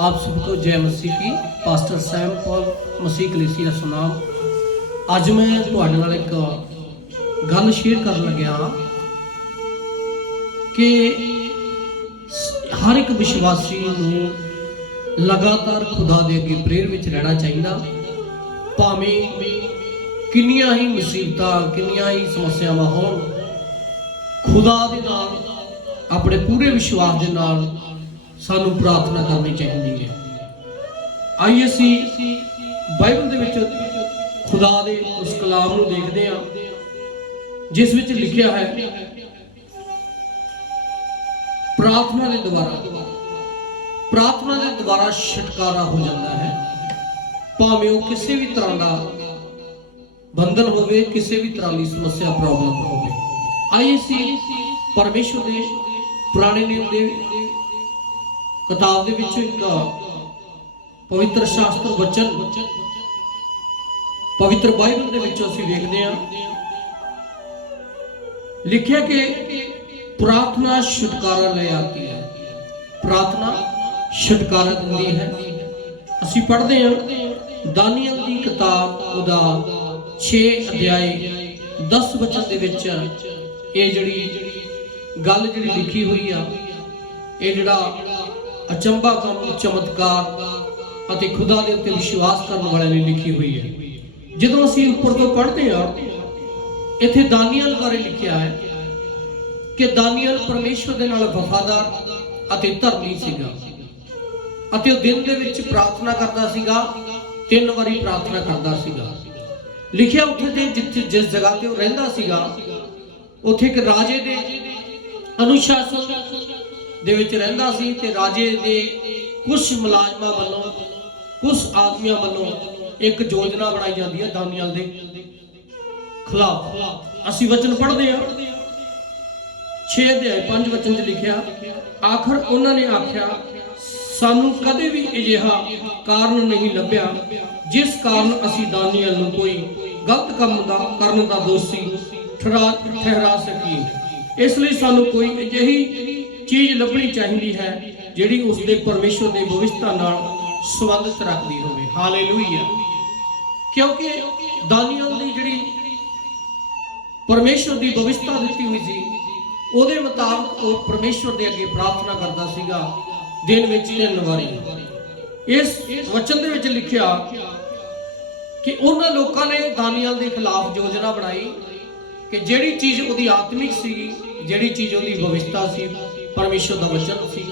आप सबको जय मसीह की ਪਾਸਟਰ ਸੈਮ ਪੌਲ ਮਸੀਹ ਕਲੀਸੀ ਦਾ ਸੁਨਾਮ ਅੱਜ ਮੈਂ ਤੁਹਾਡੇ ਨਾਲ ਇੱਕ ਗੱਲ ਸ਼ੇਅਰ ਕਰਨ ਲੱਗਿਆ ਕਿ ਸ- ਹਰ ਇੱਕ ਵਿਸ਼ਵਾਸੀ ਨੂੰ ਲਗਾਤਾਰ ਖੁਦਾ ਦੇ ਅੱਗੇ ਪ੍ਰੇਰ ਵਿੱਚ ਰਹਿਣਾ ਚਾਹੀਦਾ ਭਾਵੇਂ ਕਿੰਨੀਆਂ ਹੀ ਮੁਸੀਬਤਾਂ ਕਿੰਨੀਆਂ ਹੀ ਸਮੱਸਿਆਵਾਂ ਹੋਣ ਖੁਦਾ ਦੇ ਨਾਲ ਆਪਣੇ ਪੂਰੇ ਵਿਸ਼ਵਾਸ ਦੇ ਨਾਲ ਸਾਨੂੰ ਪ੍ਰਾਰਥਨਾ ਕਰਨੀ ਚਾਹੀਦੀ ਹੈ ਆਈਏ ਅਸੀਂ ਬਾਈਬਲ ਦੇ ਵਿੱਚ ਖੁਦਾ ਦੇ ਉਸ ਕਲਾਮ ਨੂੰ ਦੇਖਦੇ ਹਾਂ ਜਿਸ ਵਿੱਚ ਲਿਖਿਆ ਹੈ ਪ੍ਰਾਰਥਨਾ ਦੇ ਦੁਆਰਾ ਪ੍ਰਾਰਥਨਾ ਦੇ ਦੁਆਰਾ ਛੁਟਕਾਰਾ ਹੋ ਜਾਂਦਾ ਹੈ ਭਾਵੇਂ ਉਹ ਕਿਸੇ ਵੀ ਤਰ੍ਹਾਂ ਦਾ ਬੰਧਨ ਹੋਵੇ ਕਿਸੇ ਵੀ ਤਰ੍ਹਾਂ ਦੀ ਸਮੱਸਿਆ ਪ੍ਰੋਬਲਮ ਹੋਵੇ ਆਈਏ ਅਸੀਂ ਪਰਮੇਸ਼ਵਰ ਦੇ ਪੁਰਾਣੇ ਨਿਯਮ ਦੇ ਕਿਤਾਬ ਦੇ ਵਿੱਚੋਂ ਇੱਕ ਪਵਿੱਤਰ ਸ਼ਾਸਤਰ ਵਚਨ, ਪਵਿੱਤਰ ਬਾਈਬਲ ਦੇ ਵਿੱਚੋਂ ਅਸੀਂ ਵੇਖਦੇ ਹਾਂ। ਲਿਖਿਆ ਕਿ ਪ੍ਰਾਰਥਨਾ ਛੁਟਕਾਰਾ ਲੈ ਆਤੀ ਹੈ। ਪ੍ਰਾਰਥਨਾ ਛੁਟਕਾਰਾ ਦਿੰਦੀ ਹੈ। ਅਸੀਂ ਪੜ੍ਹਦੇ ਹਾਂ, ਦਾਨੀਅਲ ਦੀ ਕਿਤਾਬ ਉਹਦਾ 6 ਅਧਿਆਏ 10 ਵਚਨ ਦੇ ਵਿੱਚ ਇਹ ਜਿਹੜੀ ਗੱਲ ਜਿਹੜੀ ਲਿਖੀ ਹੋਈ ਆ, ਇਹ ਜਿਹੜਾ ਅਚੰਭਾ ਕੰਮ, ਚਮਤਕਾਰ ਅਤੇ ਖੁਦਾ ਦੇ ਉੱਤੇ ਵਿਸ਼ਵਾਸ ਕਰਨ ਵਾਲਿਆਂ ਲਈ ਲਿਖੀ ਹੋਈ ਹੈ। ਜਦੋਂ ਅਸੀਂ ਉੱਪਰ ਤੋਂ ਪੜ੍ਹਦੇ ਹਾਂ, ਇੱਥੇ ਦਾਨੀਅਲ ਬਾਰੇ ਲਿਖਿਆ ਹੈ ਕਿ ਦਾਨੀਅਲ ਪਰਮੇਸ਼ਵਰ ਦੇ ਨਾਲ ਵਫਾਦਾਰ ਅਤੇ ਧਰਮੀ ਸੀਗਾ ਅਤੇ ਉਹ ਦਿਨ ਦੇ ਵਿੱਚ ਪ੍ਰਾਰਥਨਾ ਕਰਦਾ ਸੀਗਾ, ਤਿੰਨ ਵਾਰੀ ਪ੍ਰਾਰਥਨਾ ਕਰਦਾ ਸੀਗਾ। ਲਿਖਿਆ ਉੱਥੇ ਤੇ ਜਿੱਥੇ ਜਿਸ ਜਗ੍ਹਾ ਤੇ ਉਹ ਰਹਿੰਦਾ ਸੀਗਾ, ਉੱਥੇ ਇੱਕ ਰਾਜੇ ਦੇ ਅਨੁਸ਼ਾਸਨ ਦੇ ਵਿੱਚ ਰਹਿੰਦਾ ਸੀ ਤੇ ਰਾਜੇ ਦੇ ਕੁਝ ਮੁਲਾਜ਼ਮਾਂ ਵੱਲੋਂ ਕੁਝ ਆਦਮੀਆਂ ਵੱਲੋਂ ਇੱਕ ਯੋਜਨਾ ਬਣਾਈ ਜਾਂਦੀ ਹੈ ਦਾਨੀਅਲ ਦੇ ਖਿਲਾਫ। ਅਸੀਂ ਵਚਨ ਪੜ੍ਹਦੇ ਹਾਂ। 6 ਅਧਿਆਇ 5 ਵਚਨ 'ਚ ਲਿਖਿਆ, ਆਖਰ ਉਹਨਾਂ ਨੇ ਆਖਿਆ, ਸਾਨੂੰ ਕਦੇ ਵੀ ਅਜਿਹਾ ਕਾਰਨ ਨਹੀਂ ਲੱਭਿਆ, ਜਿਸ ਕਾਰਨ ਅਸੀਂ ਦਾਨੀਅਲ ਨੂੰ ਕੋਈ ਗਲਤ ਕੰਮ ਦਾ, ਕਰਨ ਦਾ ਦੋਸ਼ੀ ਠਹਿਰਾ ਠਹਿਰਾ ਸਕੀਏ। ਇਸ ਲਈ ਸਾਨੂੰ ਕੋਈ ਅਜਿਹੀ ਚੀਜ਼ ਲੱਭਣੀ ਚਾਹੀਦੀ ਹੈ, ਜਿਹੜੀ ਉਸ ਦੇ ਪਰਮੇਸ਼ਵਰ ਦੇ ਭਵਿਸ਼ਤਾ ਨਾਲ ਸੰਬੰਧਿਤ ਰੱਖਦੀ ਹੋਵੇ। ਹਾਲੇਲੂਇਆ ਕਿਉਂਕਿ ਦਾਨੀਅਲ ਦੀ ਜਿਹੜੀ ਪਰਮੇਸ਼ਵਰ ਦੀ ਭਵਿਸ਼ਤਾ ਦਿੱਤੀ ਹੋਈ ਸੀ, ਉਹਦੇ ਮੁਤਾਬਕ ਉਹ ਪਰਮੇਸ਼ਵਰ ਦੇ ਅੱਗੇ ਪ੍ਰਾਰਥਨਾ ਕਰਦਾ ਸੀਗਾ, ਦਿਨ ਵਿੱਚ ਤਿੰਨ ਵਾਰੀ। ਇਸ ਵਚਨ ਦੇ ਵਿੱਚ ਲਿਖਿਆ ਕਿ ਉਹਨਾਂ ਲੋਕਾਂ ਨੇ ਦਾਨੀਅਲ ਦੇ ਖਿਲਾਫ ਯੋਜਨਾ ਬਣਾਈ ਕਿ ਜਿਹੜੀ ਚੀਜ਼ ਉਹਦੀ ਆਤਮਿਕ ਸੀ, ਜਿਹੜੀ ਚੀਜ਼ ਉਹਦੀ ਭਵਿਸ਼ਤਾ ਸੀ ਪਰਮੇਸ਼ਵਰ ਦਾ ਵਚਨ ਸੀ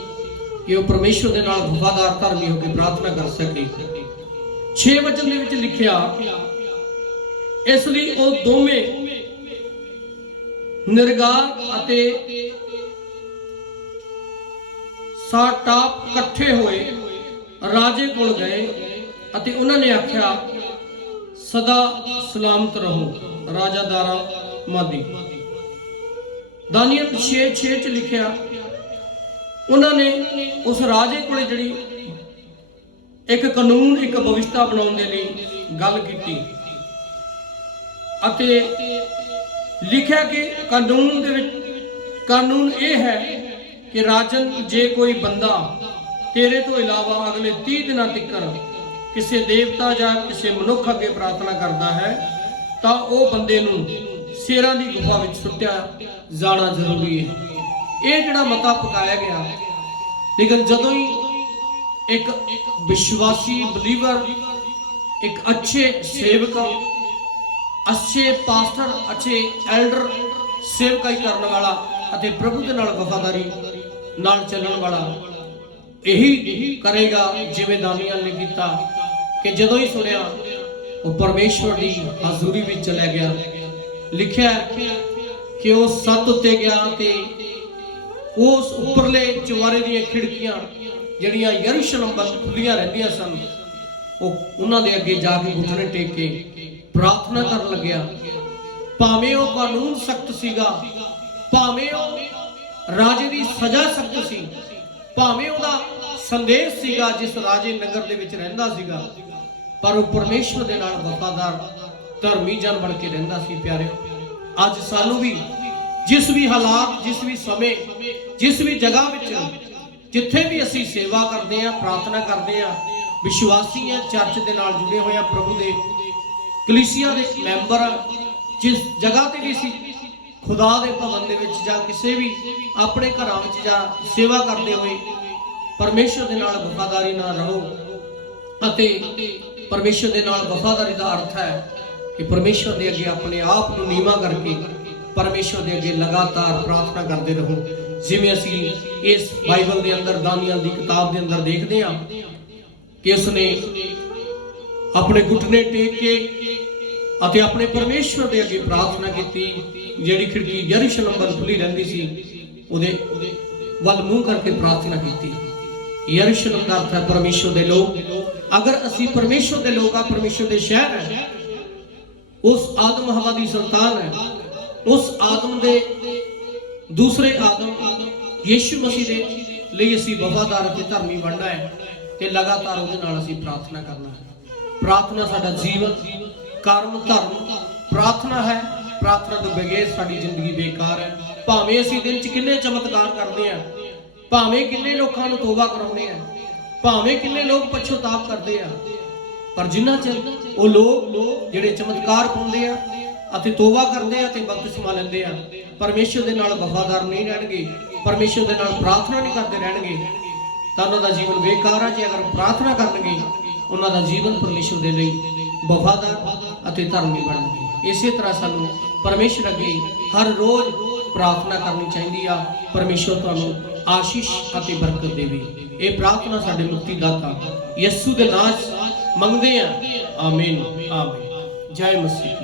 ਕਿ ਉਹ ਪਰਮੇਸ਼ਵਰ ਦੇ ਨਾਲ ਵਫਾਦਾਰ ਧਰਮੀ ਹੋ ਕੇ ਪ੍ਰਾਰਥਨਾ ਕਰ ਸਕੇ 6 ਵਚਨ ਦੇ ਵਿੱਚ ਲਿਖਿਆ, ਇਸ ਲਈ ਉਹ ਦੋਵੇਂ ਨਿਰਗਾਰ ਅਤੇ ਸਾਟਾਪ ਇਕੱਠੇ ਹੋਏ ਰਾਜੇ ਕੋਲ ਗਏ ਅਤੇ ਉਹਨਾਂ ਨੇ ਆਖਿਆ, ਸਦਾ ਸਲਾਮਤ ਰਹੋ ਰਾਜਾ ਦਾਰਾ ਮਾਦੀ। ਦਾਨੀਅਲ 6:6 ਚ ਲਿਖਿਆ ਉਹਨਾਂ ਨੇ ਉਸ ਰਾਜੇ ਕੋਲੇ ਜਿਹੜੀ ਇੱਕ ਕਾਨੂੰਨ, ਇੱਕ ਵਿਵਸਥਾ ਬਣਾਉਣ ਦੇ ਲਈ ਗੱਲ ਕੀਤੀ ਅਤੇ ਲਿਖਿਆ ਕਿ ਕਾਨੂੰਨ ਦੇ ਵਿੱਚ, ਕਾਨੂੰਨ ਇਹ ਹੈ ਕਿ ਰਾਜਨ, ਜੇ ਕੋਈ ਬੰਦਾ ਤੇਰੇ ਤੋਂ ਇਲਾਵਾ ਅਗਲੇ 30 ਦਿਨਾਂ ਤੱਕ ਕਿਸੇ ਦੇਵਤਾ ਜਾਂ ਕਿਸੇ ਮਨੁੱਖ ਅੱਗੇ ਪ੍ਰਾਰਥਨਾ ਕਰਦਾ ਹੈ, ਤਾਂ ਉਹ ਬੰਦੇ ਨੂੰ ਸ਼ੇਰਾਂ ਦੀ ਗੁਫਾ ਵਿੱਚ ਸੁੱਟਿਆ ਜਾਣਾ ਜ਼ਰੂਰੀ ਹੈ। ਇਹ ਜਿਹੜਾ ਮਤਾ ਪਕਾਇਆ ਗਿਆ, ਲੇਕਿਨ ਜਦੋਂ ਹੀ ਇੱਕ ਵਿਸ਼ਵਾਸੀ ਬਲੀਵਰ ਇੱਕ ਅੱਛੇ ਸੇਵਕ, ਅੱਛੇ ਪਾਸਟਰ ਅੱਛੇ ਐਲਡਰ ਸੇਵਕਾਈ ਕਰਨ ਵਾਲਾ ਅਤੇ ਪ੍ਰਭੂ ਦੇ ਨਾਲ ਵਫਾਦਾਰੀ ਨਾਲ ਚੱਲਣ ਵਾਲਾ, ਇਹੀ ਕਰੇਗਾ ਜਿਵੇਂ ਦਾਨੀਅਲ ਨੇ ਕੀਤਾ ਕਿ ਜਦੋਂ ਹੀ ਸੁਣਿਆ, ਉਹ ਪਰਮੇਸ਼ਵਰ ਦੀ ਹਜ਼ੂਰੀ ਵਿੱਚ ਚਲਾ ਗਿਆ। ਲਿਖਿਆ ਕਿ ਉਹ ਸੱਤ ਉੱਤੇ ਗਿਆ ਤੇ ਉਸ ਉੱਪਰਲੇ ਚਵਾਰੇ ਦੀਆਂ ਖਿੜਕੀਆਂ ਜਿਹੜੀਆਂ ਯਰੂਸ਼ਲਮ ਵੱਲ ਖੁੱਲੀਆਂ ਰਹਿੰਦੀਆਂ ਸਨ, ਉਹ ਉਹਨਾਂ ਦੇ ਅੱਗੇ ਜਾ ਕੇ ਘੁਟਨੇ ਟੇਕ ਕੇ ਪ੍ਰਾਰਥਨਾ ਕਰਨ ਲੱਗਿਆ। ਭਾਵੇਂ ਉਹ ਕਾਨੂੰਨ ਸਖਤ ਸੀਗਾ, ਭਾਵੇਂ ਉਹ ਰਾਜੇ ਦੀ ਸਜ਼ਾ ਸਖਤ ਸੀ, ਭਾਵੇਂ ਉਹਦਾ ਸੰਦੇਸ਼ ਸੀਗਾ ਜਿਸ ਰਾਜੇ ਨਗਰ ਦੇ ਵਿੱਚ ਰਹਿੰਦਾ ਸੀਗਾ, ਪਰ ਉਹ ਪਰਮੇਸ਼ਵਰ ਦੇ ਨਾਲ ਵਫਾਦਾਰ, ਧਰਮੀ ਜਨ ਬਣ ਕੇ ਰਹਿੰਦਾ ਸੀ, ਪਿਆਰਿਓ। ਅੱਜ ਸਾਨੂੰ ਵੀ ਜਿਸ ਵੀ ਹਾਲਾਤ, ਜਿਸ ਵੀ ਸਮੇਂ, ਜਿਸ ਵੀ ਜਗ੍ਹਾ ਵਿੱਚ ਜਿੱਥੇ ਵੀ ਅਸੀਂ ਸੇਵਾ ਕਰਦੇ ਹਾਂ, ਪ੍ਰਾਰਥਨਾ ਕਰਦੇ ਹਾਂ ਵਿਸ਼ਵਾਸੀ ਹਾਂ ਚਰਚ ਦੇ ਨਾਲ ਜੁੜੇ ਹੋਏ ਹਾਂ, ਪ੍ਰਭੂ ਦੇ ਕਲੀਸਿਆ ਦੇ ਮੈਂਬਰ, ਜਿਸ ਜਗ੍ਹਾ ਤੇ ਵੀ ਅਸੀਂ ਖੁਦਾ ਦੇ ਭਵਨ ਦੇ ਵਿੱਚ ਜਾਂ ਕਿਸੇ ਵੀ ਆਪਣੇ ਘਰਾਂ ਵਿੱਚ ਜਾਂ ਸੇਵਾ ਕਰਦੇ ਹੋਏ ਪਰਮੇਸ਼ਰ ਦੇ ਨਾਲ ਵਫਾਦਾਰੀ ਨਾਲ ਰਹੋ ਅਤੇ ਪਰਮੇਸ਼ਰ ਦੇ ਨਾਲ ਵਫਾਦਾਰੀ ਦਾ ਅਰਥ ਹੈ ਕਿ ਪਰਮੇਸ਼ਰ ਦੇ ਅੱਗੇ ਆਪਣੇ ਆਪ ਨੂੰ ਨੀਵਾ ਕਰਕੇ ਪਰਮੇਸ਼ਰ ਦੇ ਅੱਗੇ ਲਗਾਤਾਰ ਪ੍ਰਾਰਥਨਾ ਕਰਦੇ ਰਹੋ। ਜਿਵੇਂ ਅਸੀਂ ਇਸ ਬਾਈਬਲ ਦੇ ਅੰਦਰ ਦਾਨੀਅਲ ਦੀ ਕਿਤਾਬ ਦੇ ਅੰਦਰ ਦੇਖਦੇ ਹਾਂ ਕਿ ਉਸਨੇ ਆਪਣੇ ਘੁਟਨੇ ਟੇਕ ਕੇ ਅਤੇ ਆਪਣੇ ਪਰਮੇਸ਼ਵਰ ਦੇ ਅੱਗੇ ਪ੍ਰਾਰਥਨਾ ਕੀਤੀ, ਜਿਹੜੀ ਖਿੜਕੀ ਯਰੂਸ਼ਲਮ ਵੱਲ ਖੁੱਲੀ ਰਹਿੰਦੀ ਸੀ, ਉਹਦੇ ਵੱਲ ਮੂੰਹ ਕਰਕੇ ਪ੍ਰਾਰਥਨਾ ਕੀਤੀ। ਯਰੂਸ਼ਲਮ ਦਾ ਅਰਥ ਹੈ ਪਰਮੇਸ਼ਵਰ ਦੇ ਲੋਕ। ਅਗਰ ਅਸੀਂ ਪਰਮੇਸ਼ਵਰ ਦੇ ਲੋਕ ਆ, ਪਰਮੇਸ਼ਵਰ ਦੇ ਸ਼ਹਿਰ ਹੈ, ਉਸ ਆਦਮ ਹਵਾ ਦੀ ਸੰਤਾਨ ਹੈ ਉਸ ਆਦਮ ਦੇ ਦੂਸਰੇ ਆਦਮ ਯੀਸ਼ੂ ਮਸੀਹ ਦੇ ਲਈ ਅਸੀਂ ਵਫਾਦਾਰ ਅਤੇ ਧਰਮੀ ਬਣਨਾ ਹੈ ਤੇ ਲਗਾਤਾਰ ਉਹਦੇ ਨਾਲ ਅਸੀਂ ਪ੍ਰਾਰਥਨਾ ਕਰਨਾ ਹੈ। ਪ੍ਰਾਰਥਨਾ ਸਾਡਾ ਜੀਵਨ, ਕਰਮ, ਧਰਮ, ਪ੍ਰਾਰਥਨਾ ਹੈ। ਪ੍ਰਾਰਥਨਾ ਤੋਂ ਬਗੈਰ ਸਾਡੀ ਜ਼ਿੰਦਗੀ ਬੇਕਾਰ ਹੈ। ਭਾਵੇਂ ਅਸੀਂ ਦਿਨ 'ਚ ਕਿੰਨੇ ਚਮਤਕਾਰ ਕਰਦੇ ਆ ਭਾਵੇਂ ਕਿੰਨੇ ਲੋਕਾਂ ਨੂੰ ਤੋਬਾ ਕਰਾਉਂਦੇ ਆ ਭਾਵੇਂ ਕਿੰਨੇ ਲੋਕ ਪਛਤਾਪ ਕਰਦੇ ਆ ਪਰ ਜਿੰਨਾ ਚਿਰ ਉਹ ਲੋਕ ਜਿਹੜੇ ਚਮਤਕਾਰ ਪਾਉਂਦੇ ਆ ਅਤੇ ਤੋਬਾ ਕਰਦੇ ਆ ਤੇ ਬਪਤਿਸਮਾ ਲੈਂਦੇ ਆ। ਪਰਮੇਸ਼ਰ ਦੇ ਨਾਲ ਵਫਾਦਾਰ ਨਹੀਂ ਰਹਿਣਗੇ, ਪਰਮੇਸ਼ਰ ਦੇ ਨਾਲ ਪ੍ਰਾਰਥਨਾ ਨਹੀਂ ਕਰਦੇ ਰਹਿਣਗੇ। ਤਾਂ ਉਹਨਾਂ ਦਾ ਜੀਵਨ ਬੇਕਾਰ ਆ, ਜੇ ਅਗਰ ਪ੍ਰਾਰਥਨਾ ਕਰਨਗੇ, ਉਹਨਾਂ ਦਾ ਜੀਵਨ ਪਰਮੇਸ਼ਰ ਦੇ ਲਈ ਵਫਾਦਾਰ ਅਤੇ ਧਰਮੀ ਬਣਨਗੇ। ਇਸੇ ਤਰ੍ਹਾਂ ਸਾਨੂੰ ਪਰਮੇਸ਼ਰ ਅੱਗੇ ਹਰ ਰੋਜ਼ ਪ੍ਰਾਰਥਨਾ ਕਰਨੀ ਚਾਹੀਦੀ ਆ। ਪਰਮੇਸ਼ਰ ਤੁਹਾਨੂੰ ਆਸ਼ੀਸ਼ ਅਤੇ ਬਰਕਤ ਦੇਵੇ। ਇਹ ਪ੍ਰਾਰਥਨਾ ਸਾਡੇ ਮੁਕਤੀ ਦਾਤਾ ਯਿਸੂ ਦੇ ਨਾਮ 'ਚ ਮੰਗਦੇ ਆ। ਆਮੀਨ। ਆਮੀਨ। ਜੈ ਮਸੀਹ